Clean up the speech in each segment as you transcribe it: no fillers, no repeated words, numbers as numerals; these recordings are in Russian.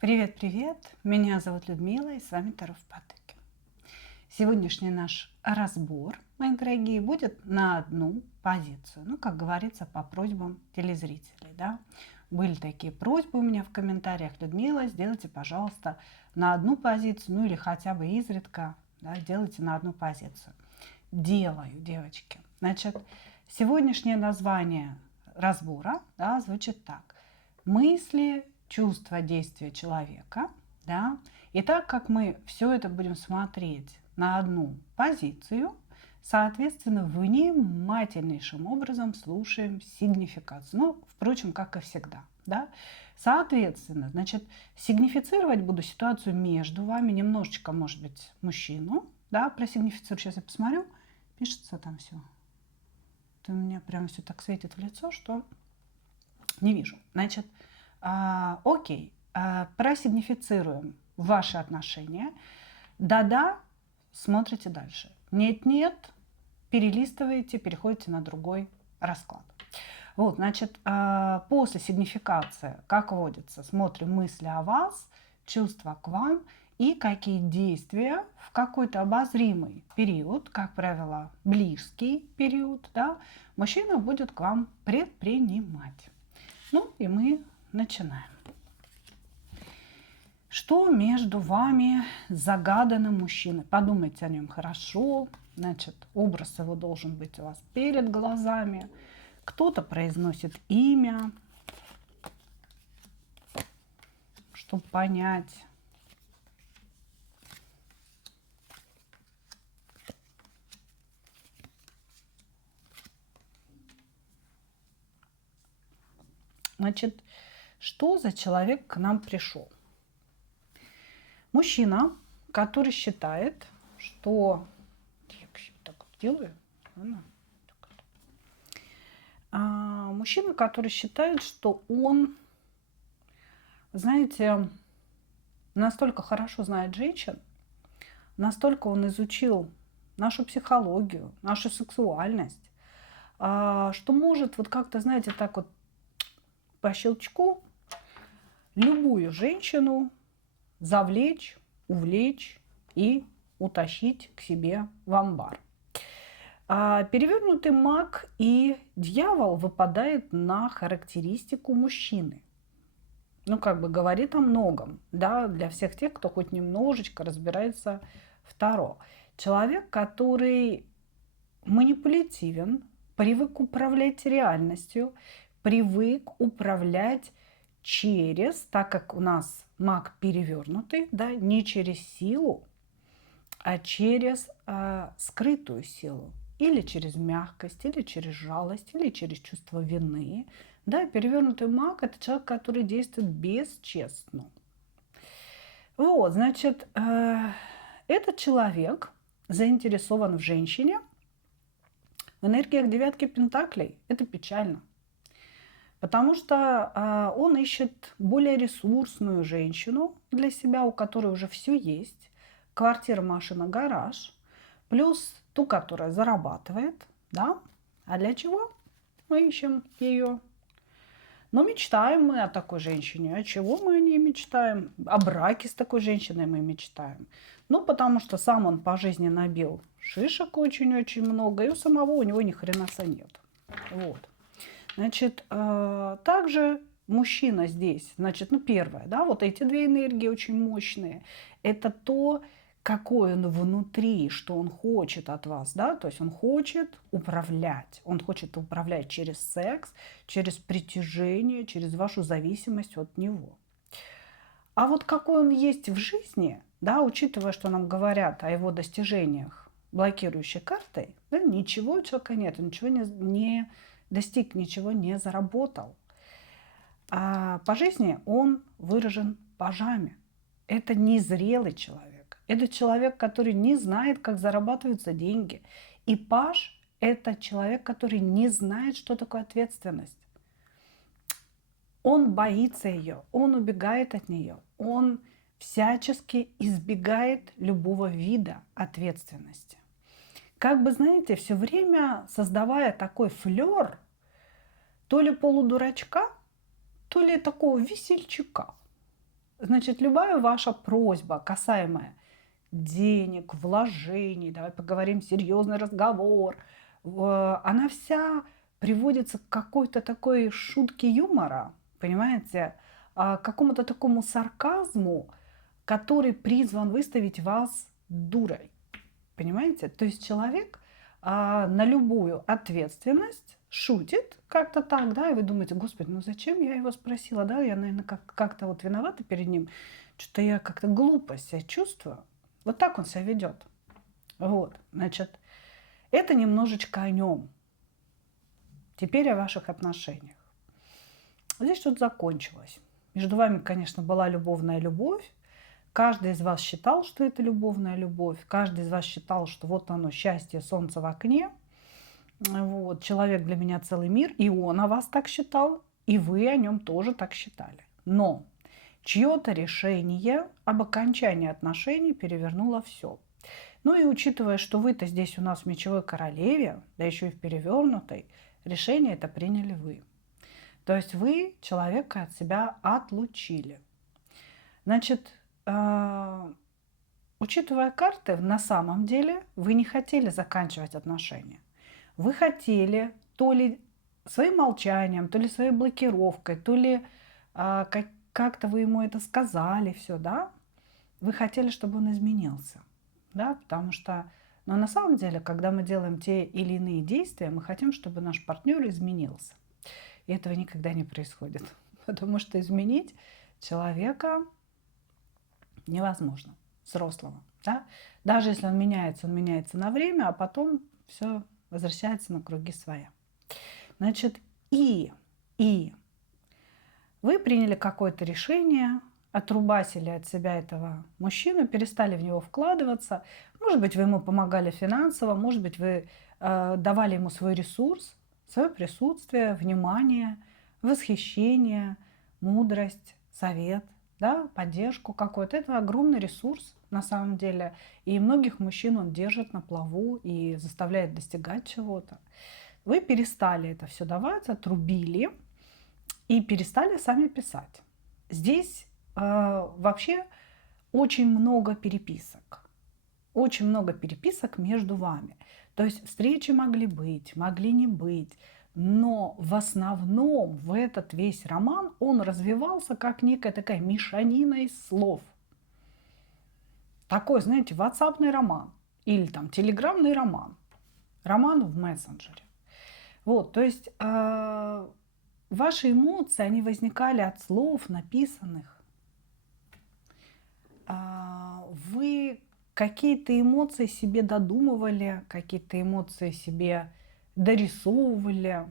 Привет-привет! Меня зовут Людмила, и с вами Таро в потоке. Сегодняшний наш разбор, мои дорогие, будет на одну позицию. Ну, как говорится, по просьбам телезрителей. Да? Были такие просьбы у меня в комментариях. Людмила, сделайте, пожалуйста, на одну позицию, ну или хотя бы изредка, да, делайте на одну позицию. Делаю, девочки. Значит, сегодняшнее название разбора, да, звучит так. Мысли, чувства, действия человека. Да? И так как мы все это будем смотреть на одну позицию, соответственно, внимательнейшим образом слушаем сигнификацию. Ну, впрочем, как и всегда. Да? Соответственно, значит, сигнифицировать буду ситуацию между вами, немножечко, может быть, мужчину, да, просигнифицирую. Сейчас я посмотрю, пишется там все. Это у меня прям все так светит в лицо, что не вижу. Значит, окей, просигнифицируем ваши отношения. Да-да, смотрите дальше. Нет-нет, перелистываете, переходите на другой расклад. Вот, значит, после сигнификации, как водится, смотрим мысли о вас, чувства к вам и какие действия в какой-то обозримый период, как правило, близкий период, да, мужчина будет к вам предпринимать. Ну и мы начинаем. Что между вами загадано мужчиной? Подумайте о нем хорошо. Значит, образ его должен быть у вас перед глазами. Кто-то произносит имя, чтобы понять. Значит, что за человек к нам пришел? Мужчина, который считает, что... Я так вот делаю. Мужчина, который считает, что он, знаете, настолько хорошо знает женщин, настолько он изучил нашу психологию, нашу сексуальность, что может вот как-то, знаете, так вот по щелчку любую женщину завлечь, увлечь и утащить к себе в амбар. Перевернутый маг и дьявол выпадает на характеристику мужчины. Ну, как бы говорит о многом, да, для всех тех, кто хоть немножечко разбирается в Таро. Человек, который манипулятивен, привык управлять реальностью, привык управлять через, так как у нас маг перевернутый, да, не через силу, а через скрытую силу. Или через мягкость, или через жалость, или через чувство вины. Да, перевернутый маг – это человек, который действует бесчестно. Вот, значит, этот человек заинтересован в женщине. В энергиях девятки пентаклей это печально. Потому что он ищет более ресурсную женщину для себя, у которой уже все есть. Квартира, машина, гараж. Плюс ту, которая зарабатывает. Да? А для чего мы ищем ее? Но мечтаем мы о такой женщине. О чего мы о ней мечтаем? О браке с такой женщиной мы мечтаем. Ну, потому что сам он по жизни набил шишек очень-очень много, и у него ни хренаса нет. Вот. Значит, также мужчина здесь, значит, ну, первое, да, вот эти две энергии очень мощные. Это то, какой он внутри, что он хочет от вас, да, то есть он хочет управлять через секс, через притяжение, через вашу зависимость от него. А вот какой он есть в жизни, да, учитывая, что нам говорят о его достижениях блокирующей картой, да, ничего у человека нет, он ничего не достиг, ничего не заработал. А по жизни он выражен пажами. Это незрелый человек. Это человек, который не знает, как зарабатываются деньги. И паж – это человек, который не знает, что такое ответственность. Он боится ее, он убегает от нее, он всячески избегает любого вида ответственности. Как бы, знаете, все время создавая такой флер, то ли полудурачка, то ли такого весельчака. Значит, любая ваша просьба, касаемая денег, вложений, давай поговорим, серьезный разговор, она вся приводится к какой-то такой шутке юмора, понимаете, к какому-то такому сарказму, который призван выставить вас дурой, понимаете? То есть человек на любую ответственность шутит как-то так, да, и вы думаете, господи, ну зачем я его спросила, да, я, наверное, как-то вот виновата перед ним, что-то я как-то глупо себя чувствую. Вот так он себя ведет. Вот, значит, это немножечко о нем. Теперь о ваших отношениях. Здесь что-то закончилось. Между вами, конечно, была любовная любовь. Каждый из вас считал, что это любовная любовь. Каждый из вас считал, что вот оно, счастье, солнце в окне. Вот, человек для меня целый мир. И он о вас так считал, и вы о нем тоже так считали. Но чье-то решение об окончании отношений перевернуло все. Ну и учитывая, что вы-то здесь у нас в мечевой королеве, да еще и в перевернутой, решение это приняли вы. То есть вы человека от себя отлучили. Значит, учитывая карты, на самом деле вы не хотели заканчивать отношения. Вы хотели то ли своим молчанием, то ли своей блокировкой, то ли как-то вы ему это сказали, все, да? Вы хотели, чтобы он изменился, да? Потому что, но на самом деле, когда мы делаем те или иные действия, мы хотим, чтобы наш партнер изменился. И этого никогда не происходит, потому что изменить человека невозможно, взрослого, да? Даже если он меняется на время, а потом все возвращается на круги своя. Значит, и вы приняли какое-то решение, отрубасили от себя этого мужчину, перестали в него вкладываться. Может быть, вы ему помогали финансово, может быть, вы давали ему свой ресурс, свое присутствие, внимание, восхищение, мудрость, совет, да, поддержку какой-то. Это огромный ресурс на самом деле. И многих мужчин он держит на плаву и заставляет достигать чего-то. Вы перестали это все давать, отрубили и перестали сами писать. Здесь вообще очень много переписок. Очень много переписок между вами. То есть встречи могли быть, могли не быть. Но в основном в этот весь роман он развивался как некая такая мешанина из слов. Такой, знаете, ватсапный роман или там телеграмный роман. Роман в мессенджере. Вот, то есть ваши эмоции, они возникали от слов, написанных. Вы какие-то эмоции себе додумывали, какие-то эмоции себе дорисовывали.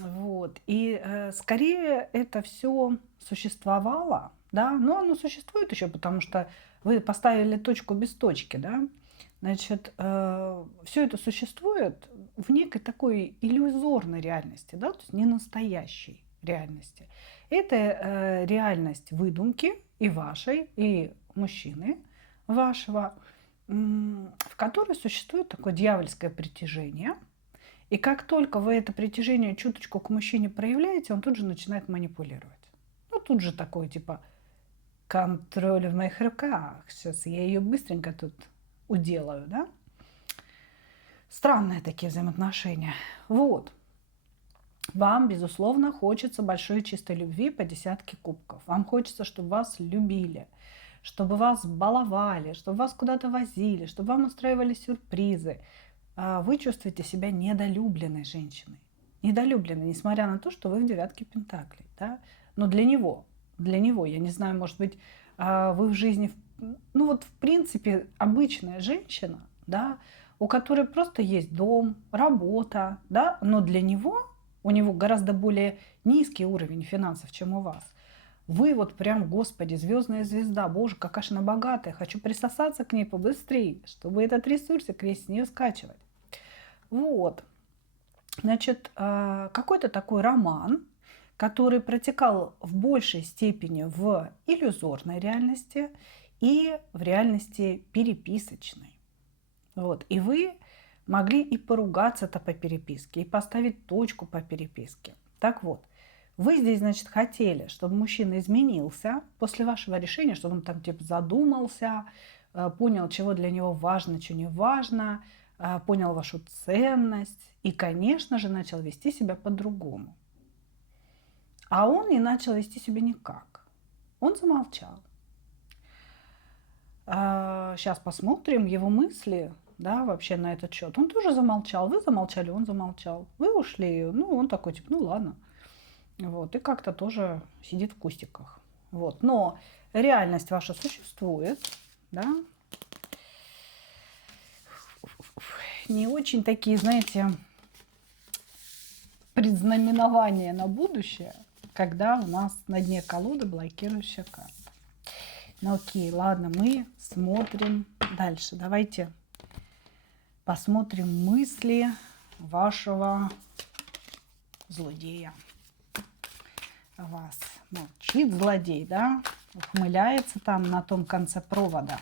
Вот. И скорее это все существовало, да, но оно существует еще, потому что вы поставили точку без точки, да. Значит, все это существует в некой такой иллюзорной реальности, да, то есть не настоящей реальности. Это реальность выдумки и вашей, и мужчины вашего, в которой существует такое дьявольское притяжение. И как только вы это притяжение чуточку к мужчине проявляете, он тут же начинает манипулировать. Ну, тут же такой, типа, контроль в моих руках. Сейчас я ее быстренько тут уделаю, да? Странные такие взаимоотношения. Вот. Вам, безусловно, хочется большой чистой любви по 10 кубков. Вам хочется, чтобы вас любили, чтобы вас баловали, чтобы вас куда-то возили, чтобы вам устраивали сюрпризы. Вы чувствуете себя недолюбленной женщиной. Недолюбленной, несмотря на то, что вы в 9 пентаклей. Да? Но для него, я не знаю, может быть, вы в жизни, ну вот в принципе обычная женщина, да, у которой просто есть дом, работа, да, но для него, у него гораздо более низкий уровень финансов, чем у вас. Вы вот прям, господи, звездная звезда, боже, какая же она богатая, хочу присосаться к ней побыстрее, чтобы этот ресурсик весь с нее скачивать. Вот, значит, какой-то такой роман, который протекал в большей степени в иллюзорной реальности и в реальности переписочной. Вот, и вы могли и поругаться-то по переписке, и поставить точку по переписке. Так вот, Вы здесь, значит, хотели, чтобы мужчина изменился после вашего решения, чтобы он там типа задумался, понял, чего для него важно, чего не важно, понял вашу ценность и, конечно же, начал вести себя по-другому. А он не начал вести себя никак. Он замолчал. Сейчас посмотрим его мысли, да, вообще на этот счет. Он тоже замолчал, вы замолчали, он замолчал. Вы ушли, ну, он такой, типа, ну ладно. Вот, и как-то тоже сидит в кустиках. Вот, но реальность ваша существует, да. Не очень такие, знаете, предзнаменования на будущее, когда у нас на дне колоды блокирующая карта. Ну окей, ладно, мы смотрим дальше. Давайте посмотрим мысли вашего злодея. Вас молчит злодей, да? Ухмыляется там на том конце провода.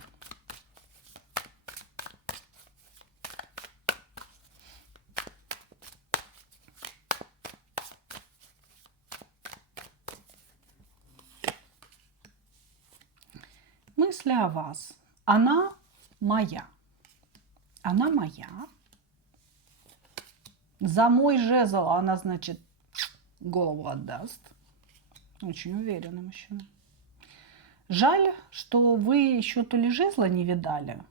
Мысли о вас. Она моя. Она моя. За мой жезл она, значит, голову отдаст. Очень уверенный мужчина. Жаль, что вы еще то ли жезла не видали,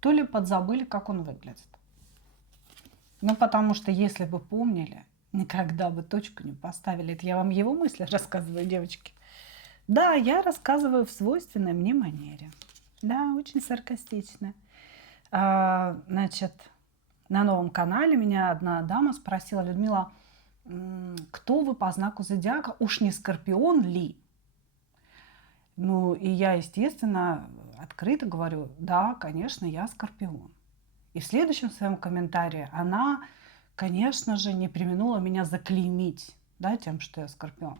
то ли подзабыли, как он выглядит. Ну, потому что, если бы помнили, никогда бы точку не поставили. Это я вам его мысли рассказываю, девочки. Да, я рассказываю в свойственной мне манере. Да, очень саркастично. Значит, на новом канале меня одна дама спросила: Людмила, кто вы по знаку зодиака? Уж не Скорпион ли? Ну, и я, естественно, открыто говорю: да, конечно, я Скорпион. И в следующем своем комментарии она, конечно же, не преминула меня заклеймить, да, тем, что я Скорпион.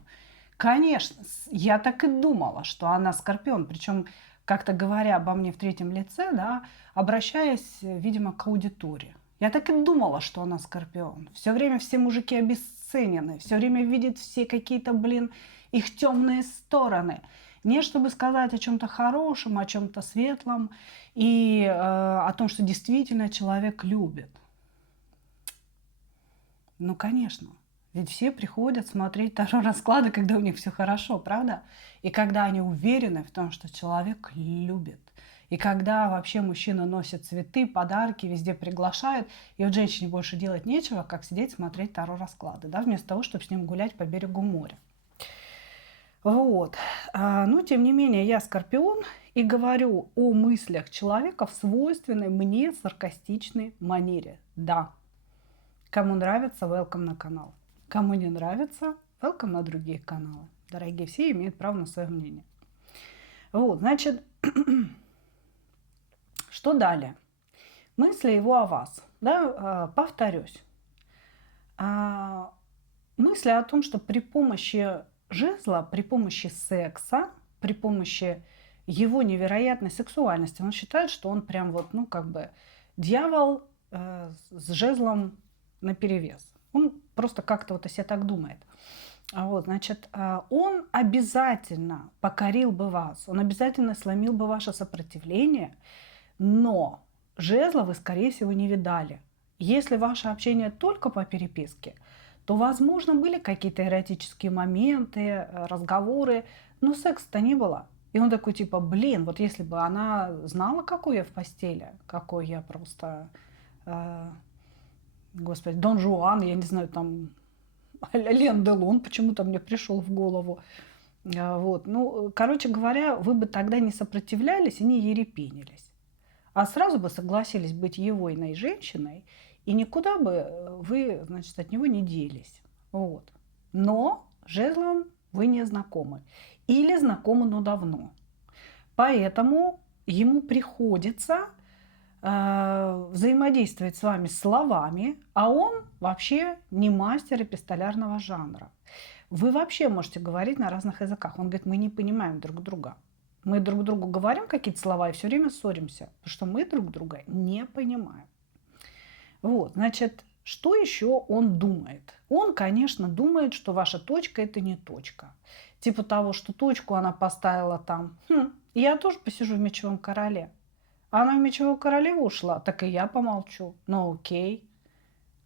Конечно, я так и думала, что она Скорпион, причем как-то говоря обо мне в третьем лице, да, обращаясь, видимо, к аудитории. Я так и думала, что она Скорпион. Все время все мужики обесценены, все время видят все какие-то, их темные стороны. Не чтобы сказать о чем-то хорошем, о чем-то светлом и о том, что действительно человек любит. Ну, конечно. Ведь все приходят смотреть таро-расклады, когда у них все хорошо, правда? И когда они уверены в том, что человек любит. И когда вообще мужчина носит цветы, подарки, везде приглашает, и вот женщине больше делать нечего, как сидеть смотреть таро-расклады, да, вместо того, чтобы с ним гулять по берегу моря. Вот. Но, тем не менее, я Скорпион и говорю о мыслях человека в свойственной мне саркастичной манере. Да. Кому нравится, welcome на канал. Кому не нравится, welcome на другие каналы. Дорогие, все имеют право на свое мнение. Вот, значит, что далее? Мысли его о вас. Да, повторюсь. Мысли о том, что при помощи жезла, при помощи секса, при помощи его невероятной сексуальности, он считает, что он прям вот, ну, как бы дьявол с жезлом наперевес. Он просто как-то вот о себе так думает. Вот, значит, он обязательно покорил бы вас, он обязательно сломил бы ваше сопротивление, но жезла вы, скорее всего, не видали. Если ваше общение только по переписке, то, возможно, были какие-то эротические моменты, разговоры, но секса-то не было. И он такой, типа, блин, вот если бы она знала, какой я в постели, какой я просто, господи, Дон Жуан, я не знаю, там, Лен Делон почему-то мне пришел в голову. Вот. Ну, короче говоря, вы бы тогда не сопротивлялись и не ерепенились, а сразу бы согласились быть его иной женщиной, и никуда бы вы, значит, от него не делись. Вот. Но жезлом вы не знакомы. Или знакомы, но давно. Поэтому ему приходится взаимодействовать с вами словами, а он вообще не мастер эпистолярного жанра. Вы вообще можете говорить на разных языках. Он говорит, мы не понимаем друг друга. Мы друг другу говорим какие-то слова и все время ссоримся, потому что мы друг друга не понимаем. Вот, значит, Что еще он думает? Он, конечно, думает, что ваша точка – это не точка. Типа того, что точку она поставила там. Я тоже посижу в мечевом короле. Она в мечевую королеву ушла, так и я помолчу. Ну окей.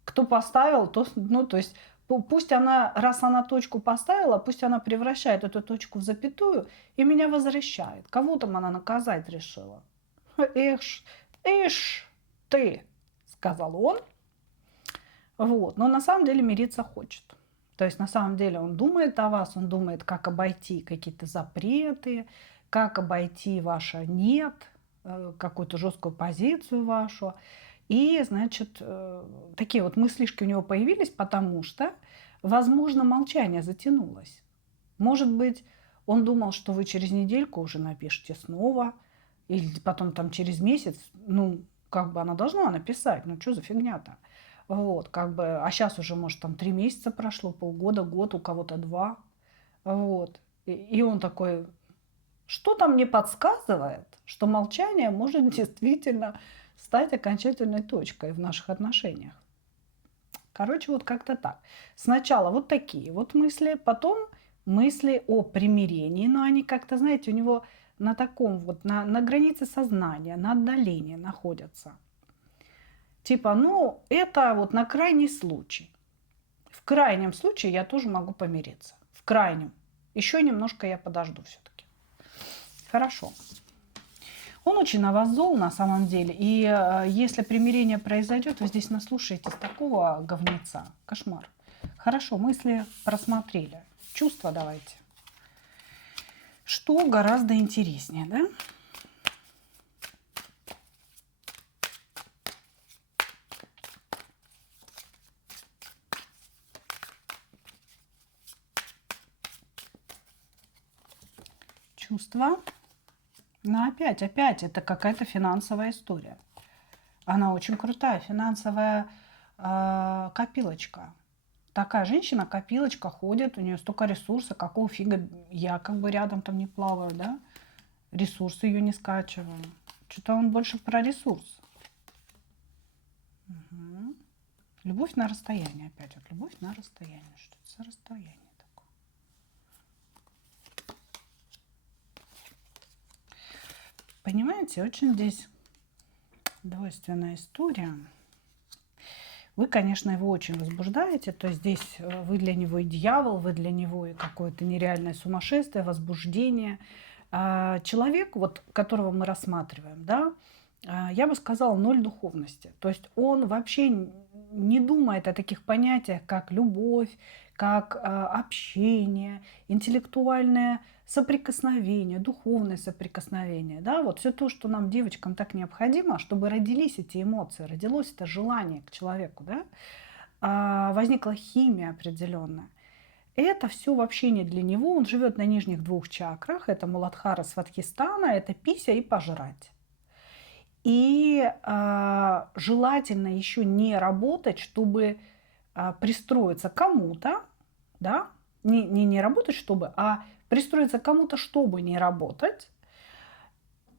Кто поставил, то, ну то есть пусть она, раз она точку поставила, пусть она превращает эту точку в запятую и меня возвращает. Кого там она наказать решила? Ишь ты, сказал он. Вот. Но на самом деле мириться хочет. То есть на самом деле он думает о вас, он думает, как обойти какие-то запреты, как обойти ваше «нет», какую-то жесткую позицию вашу. И, значит, такие вот мыслишки у него появились, потому что, возможно, молчание затянулось. Может быть, он думал, что вы через недельку уже напишете снова, или потом там через месяц, ну, как бы она должна написать, ну, что за фигня-то? Вот, как бы, а сейчас уже, может, там 3 месяца прошло, полгода, год, у кого-то 2. Вот. И он такой, что-то мне подсказывает, что молчание может действительно стать окончательной точкой в наших отношениях. Короче, вот как-то так. Сначала вот такие вот мысли, потом мысли о примирении, но они как-то, знаете, у него на таком вот, на границе сознания, на отдалении находятся. Типа, ну, это вот на крайний случай. В крайнем случае я тоже могу помириться. В крайнем. Еще немножко я подожду все-таки. Хорошо. Он очень на вас зол на самом деле. И если примирение произойдет, вы здесь наслушаетесь такого говнеца. Кошмар. Хорошо, мысли просмотрели. Чувства давайте. Что гораздо интереснее, да? Чувства. Но опять, это какая-то финансовая история. Она очень крутая, финансовая копилочка. Такая женщина, копилочка, ходит, у нее столько ресурсов, какого фига я как бы рядом там не плаваю, да? Ресурсы ее не скачиваю. Что-то он больше про ресурс. Угу. Любовь на расстоянии опять. Вот любовь на расстоянии. Что это за расстояние такое? Понимаете, очень здесь двойственная история. Вы, конечно, его очень возбуждаете, то есть здесь вы для него и дьявол, вы для него и какое-то нереальное сумасшествие, возбуждение. Человек, вот, которого мы рассматриваем, да, я бы сказала, ноль духовности. То есть он вообще не думает о таких понятиях, как любовь, как общение, интеллектуальное соприкосновение, духовное соприкосновение. Да? Вот все то, что нам, девочкам, так необходимо, чтобы родились эти эмоции, родилось это желание к человеку, да? Возникла химия определенная. Это все вообще не для него. Он живет на нижних 2 чакрах. Это Муладхара Сватхистана, это пися и пожрать. И желательно еще не работать, чтобы пристроиться кому-то, да, не работать, чтобы, а пристроиться кому-то, чтобы не работать.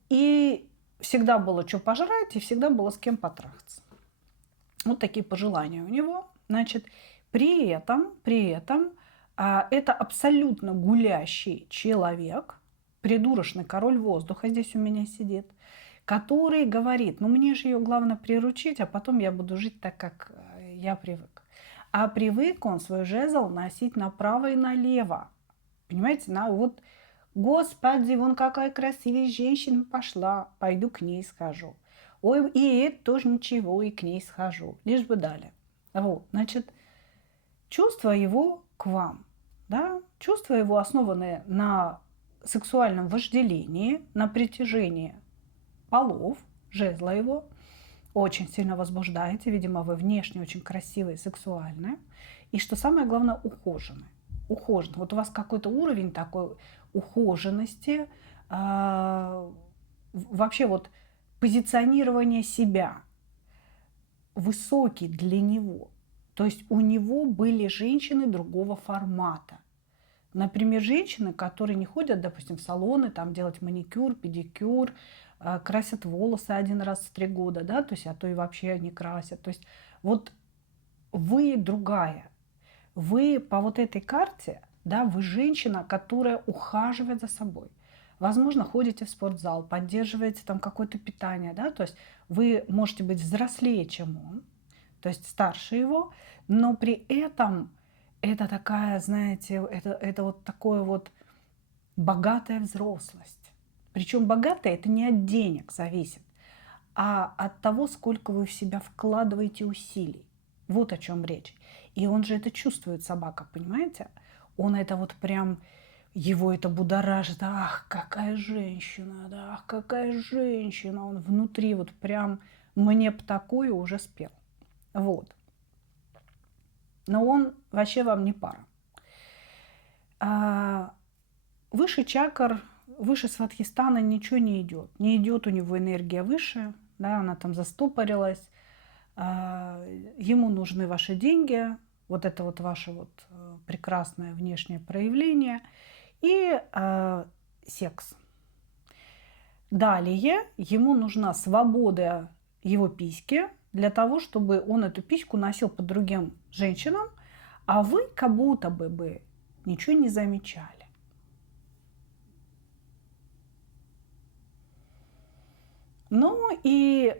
И всегда было что пожрать, и всегда было с кем потрахаться. Вот такие пожелания у него. Значит, при этом это абсолютно гулящий человек, придурочный король воздуха здесь у меня сидит, который говорит, ну мне же ее главное приручить, а потом я буду жить так, как я привык. А привык он свой жезл носить направо и налево. Понимаете, вот, господи, вон какая красивая женщина пошла, пойду к ней схожу. Ой, и это тоже ничего, и к ней схожу, лишь бы дали. Вот, значит, чувства его к вам, да, чувства его основаны на сексуальном вожделении, на притяжении полов, жезла его, очень сильно возбуждаете, видимо, вы внешне очень красивые, сексуальные, и что самое главное, ухоженные. Ухоженные. Вот у вас какой-то уровень такой ухоженности, вообще вот позиционирование себя высокий для него. То есть у него были женщины другого формата. Например, женщины, которые не ходят, допустим, в салоны, там делать маникюр, педикюр, красят волосы 1 раз в 3 года, да, то есть, а то и вообще не красят. То есть вот вы другая. Вы по вот этой карте, да, вы женщина, которая ухаживает за собой. Возможно, ходите в спортзал, поддерживаете там какое-то питание, да, то есть вы можете быть взрослее, чем он, то есть старше его, но при этом это такая, знаете, это вот такое вот богатая взрослость. Причем богатая это не от денег зависит, а от того, сколько вы в себя вкладываете усилий. Вот о чем речь. И он же это чувствует, собака, понимаете? Он это вот прям, его это будоражит. Ах, какая женщина, да, ах, какая женщина. Он внутри вот прям, мне б такое уже спел. Вот. Но он вообще вам не пара. Выше чакр, выше Сватхистана ничего не идет. Не идет у него энергия выше, да, она там застопорилась. Ему нужны ваши деньги, вот это вот ваше вот прекрасное внешнее проявление и секс. Далее ему нужна свобода его письки для того, чтобы он эту письку носил по другим женщинам, а вы как будто бы ничего не замечали. Ну и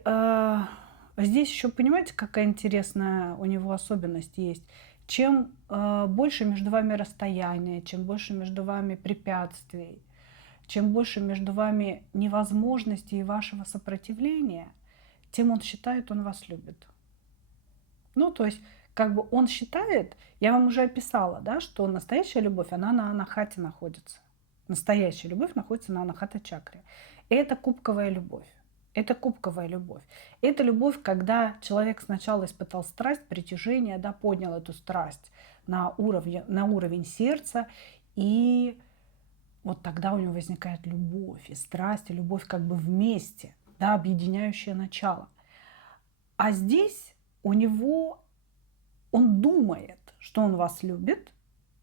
здесь еще, понимаете, какая интересная у него особенность есть. Чем больше между вами расстояние, чем больше между вами препятствий, чем больше между вами невозможностей и вашего сопротивления, тем он считает, он вас любит. Ну, то есть, как бы он считает, я вам уже описала, да, что настоящая любовь, она на анахате находится. Настоящая любовь находится на анахата чакре. Это кубковая любовь. Это кубковая любовь. Это любовь, когда человек сначала испытал страсть, притяжение, да, поднял эту страсть на уровень сердца, и вот тогда у него возникает любовь и страсть, и любовь как бы вместе, да, объединяющее начало. А здесь у него, он думает, что он вас любит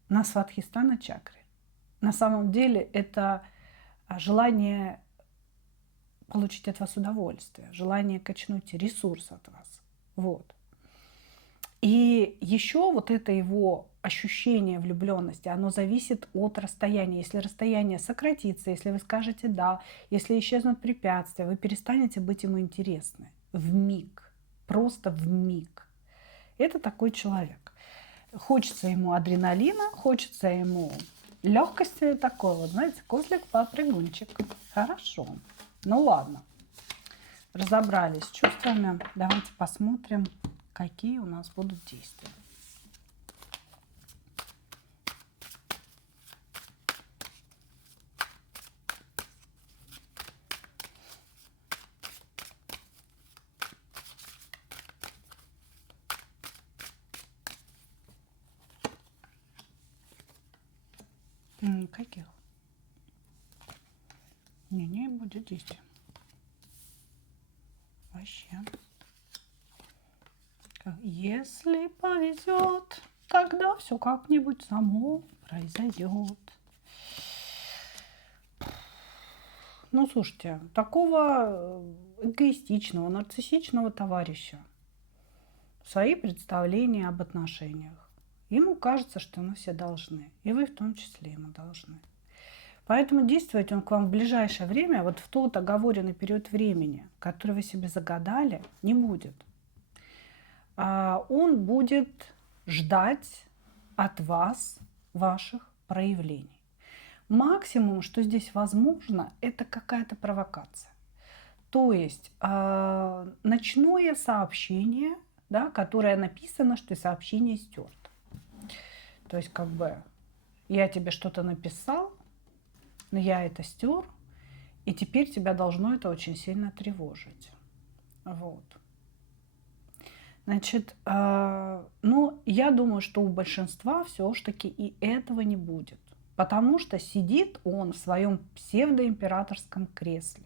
на Сватхистана чакре. На самом деле это желание получить от вас удовольствие, желание качнуть ресурс от вас. Вот. И еще вот это его ощущение влюбленности, оно зависит от расстояния. Если расстояние сократится, если вы скажете «да», если исчезнут препятствия, вы перестанете быть ему интересны вмиг, просто вмиг. Это такой человек. Хочется ему адреналина, хочется ему легкости такой вот, знаете, козлик-попрыгунчик. Хорошо. Ну ладно, разобрались с чувствами. Давайте посмотрим, какие у нас будут действия. Каких? Не будет действия. Вообще. Если повезет, тогда все как-нибудь само произойдет. Ну, слушайте, такого эгоистичного, нарциссичного товарища, свои представления об отношениях. Ему кажется, что мы все должны, и вы в том числе ему должны. Поэтому действовать он к вам в ближайшее время, вот в тот оговоренный период времени, который вы себе загадали, не будет. Он будет ждать от вас ваших проявлений. Максимум, что здесь возможно, это какая-то провокация. То есть ночное сообщение, да, которое написано, что сообщение стерто. То есть как бы я тебе что-то написал, но я это стер, и теперь тебя должно это очень сильно тревожить. Вот. Значит, ну, я думаю, что у большинства все-таки и этого не будет. Потому что сидит он в своем псевдоимператорском кресле,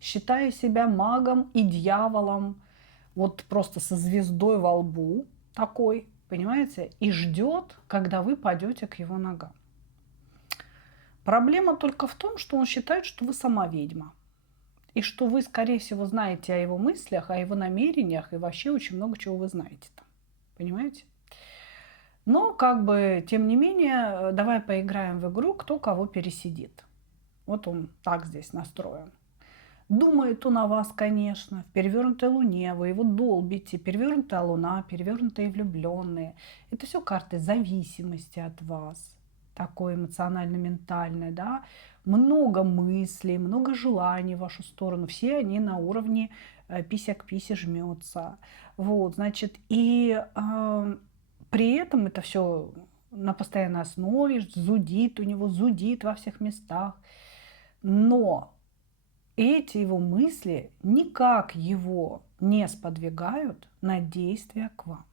считая себя магом и дьяволом, вот просто со звездой во лбу такой, понимаете, и ждет, когда вы пойдете к его ногам. Проблема только в том, что он считает, что вы сама ведьма. И что вы, скорее всего, знаете о его мыслях, о его намерениях, и вообще очень много чего вы знаете там. Понимаете? Но как бы, тем не менее, давай поиграем в игру, кто кого пересидит. Вот он так здесь настроен. Думает он о вас, конечно, в перевернутой луне, вы его долбите, перевернутая луна, перевернутые влюбленные. Это все карты зависимости от вас, такой эмоционально-ментальной, да. Много мыслей, много желаний в вашу сторону, все они на уровне пися к писе жмется. Вот, значит, и при этом это все на постоянной основе, зудит у него, зудит во всех местах. Но эти его мысли никак его не сподвигают на действия к вам.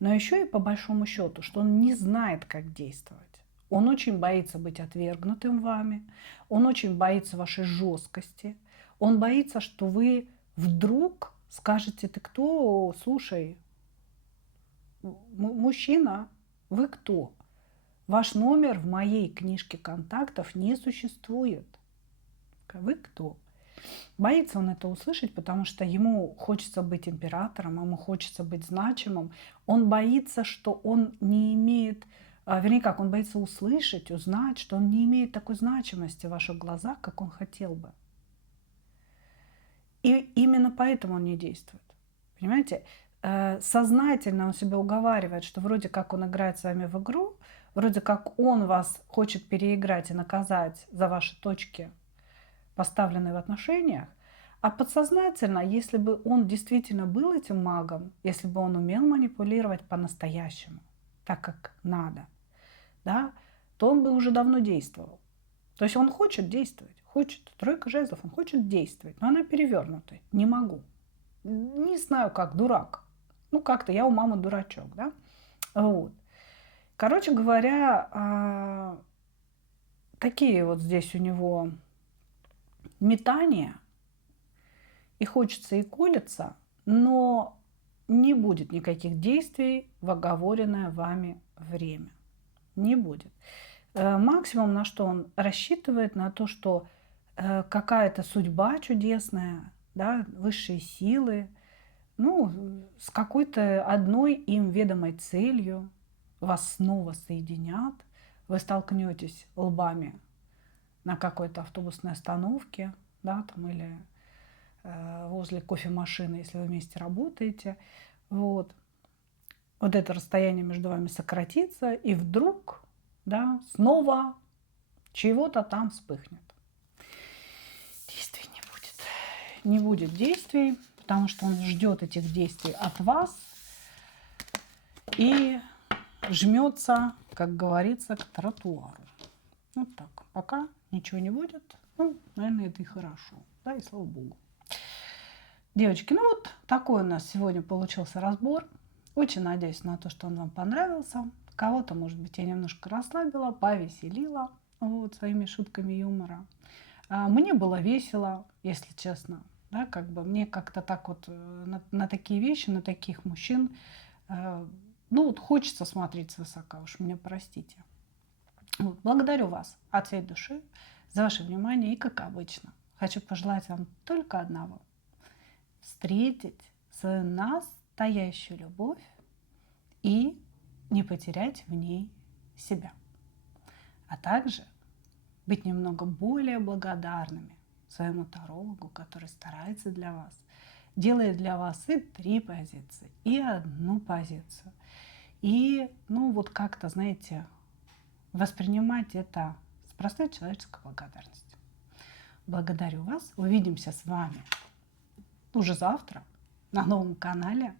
Но еще и по большому счету, что он не знает, как действовать. Он очень боится быть отвергнутым вами, он очень боится вашей жесткости, он боится, что вы вдруг скажете: ты кто? Слушай, мужчина, вы кто? Ваш номер в моей книжке контактов не существует. Вы кто? Боится он это услышать, потому что ему хочется быть императором, ему хочется быть значимым. Он боится, что он не имеет, вернее как, он боится услышать, узнать, что он не имеет такой значимости в ваших глазах, как он хотел бы. И именно поэтому он не действует. Понимаете? Сознательно он себя уговаривает, что вроде как он играет с вами в игру, вроде как он вас хочет переиграть и наказать за ваши точки, поставленные в отношениях, а подсознательно, если бы он действительно был этим магом, если бы он умел манипулировать по-настоящему, так как надо, да, то он бы уже давно действовал. То есть он хочет действовать, хочет, тройка жезлов, он хочет действовать, но она перевернутая, не могу. Не знаю как, дурак. Ну как-то я у мамы дурачок, да. Вот. Короче говоря, такие вот здесь у него метания, и хочется, и колется, но не будет никаких действий в оговоренное вами время. Не будет. Максимум, на что он рассчитывает, на то, что какая-то судьба чудесная, да, высшие силы, ну, с какой-то одной им ведомой целью вас снова соединят, вы столкнетесь лбами на какой-то автобусной остановке, да, там, или возле кофемашины, если вы вместе работаете. Вот. Вот это расстояние между вами сократится, и вдруг, да, снова чего-то там вспыхнет. Действий не будет. Не будет действий, потому что он ждет этих действий от вас и жмется, как говорится, к тротуару. Вот так. Пока ничего не будет. Ну, наверное, это и хорошо. Да, и слава богу. Девочки, ну вот такой у нас сегодня получился разбор. Очень надеюсь на то, что он вам понравился. Кого-то, может быть, я немножко расслабила, повеселила вот, своими шутками юмора. Мне было весело, если честно. Да, как бы мне как-то так вот на такие вещи, на таких мужчин, ну вот хочется смотреть свысока, уж меня простите. Вот, благодарю вас от всей души за ваше внимание. И, как обычно, хочу пожелать вам только одного. Встретить свою настоящую любовь и не потерять в ней себя. А также быть немного более благодарными своему тарологу, который старается для вас, делает для вас и 3 позиции, и 1 позицию. И, ну, вот как-то, знаете, воспринимать это с простой человеческой благодарностью. Благодарю вас. Увидимся с вами уже завтра на новом канале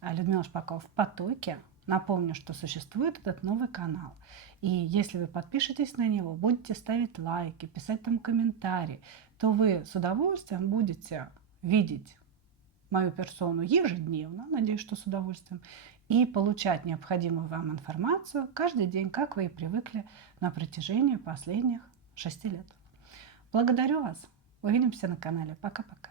Людмила Шпакова в потоке. Напомню, что существует этот новый канал. И если вы подпишетесь на него, будете ставить лайки, писать там комментарии, то вы с удовольствием будете видеть мою персону ежедневно, надеюсь, что с удовольствием, и получать необходимую вам информацию каждый день, как вы и привыкли на протяжении последних 6 лет. Благодарю вас. Увидимся на канале. Пока-пока.